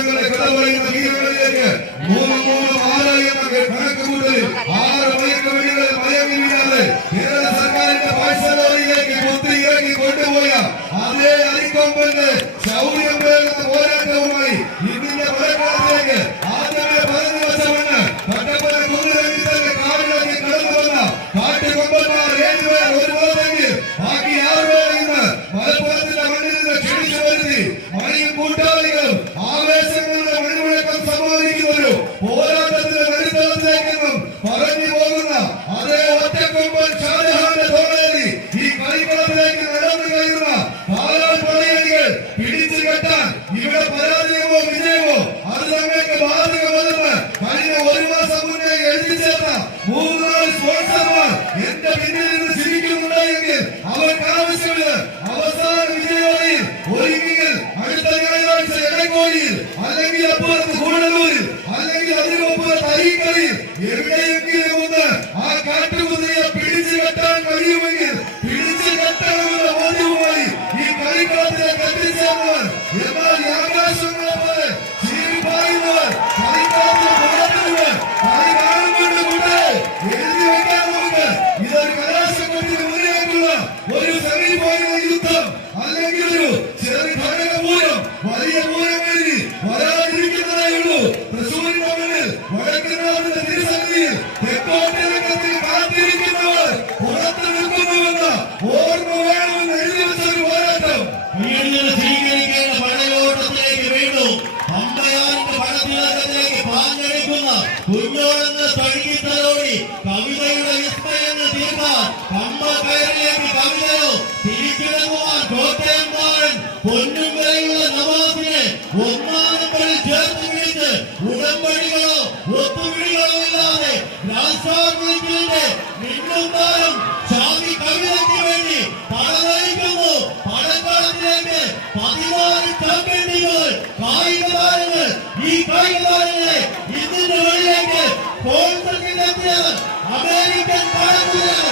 எங்களை கடவுளையின் தீவிரங்களுக்கு மூணு மூணு ஆறு என்ற கணக்கு கூட்டு ஆறு மயக்க வீடுகளை மயங்கி விடாது கேரள சர்க்காரின் பாய்ச்சலவரிகளுக்கு பொத்து இறங்கி கொண்டு போய் அதே அளிக்கம் பண்ணு சௌரியம் போராட்டவுமை இந்த மழைக்காலத்திற்கு ஆதரவே பதினஞ்சு வருஷம் അല്ലെങ്കിൽ അതിനൊപ്പം തൈകളിൽ എവിടെയെങ്കിലും ഒന്ന് ആ കാട്ടിൽ വൈകിട്ടതോടി കവിതയുടെ വിസ്മയങ്ങൾ തീർക്കാൻ പമ്പ കയറിലേക്ക് കവിതയോ തിരിച്ചിടങ്ങുവാൻ കോട്ടയംകാരൻ നവാസിനെ ഒന്നാനമ്പടിൽ ചേർത്ത് പിടിച്ച് ഉടമ്പടികളോ ഒത്തുപിടികളോ ഇല്ലാതെ രാഷ്ട്രീയത്തിന്റെ നിന്നും താരം കവിതയ്ക്ക് വേണ്ടി പടനയിക്കുന്നു പടക്കളത്തിലേക്ക് പതിനാല് ചാമ്പ്യൻഷിപ്പുകൾ കായിക താരങ്ങൾ ഈ കായിക താരങ്ങളെ ഇതിന്റെ വഴിയിലേക്ക് Argentina.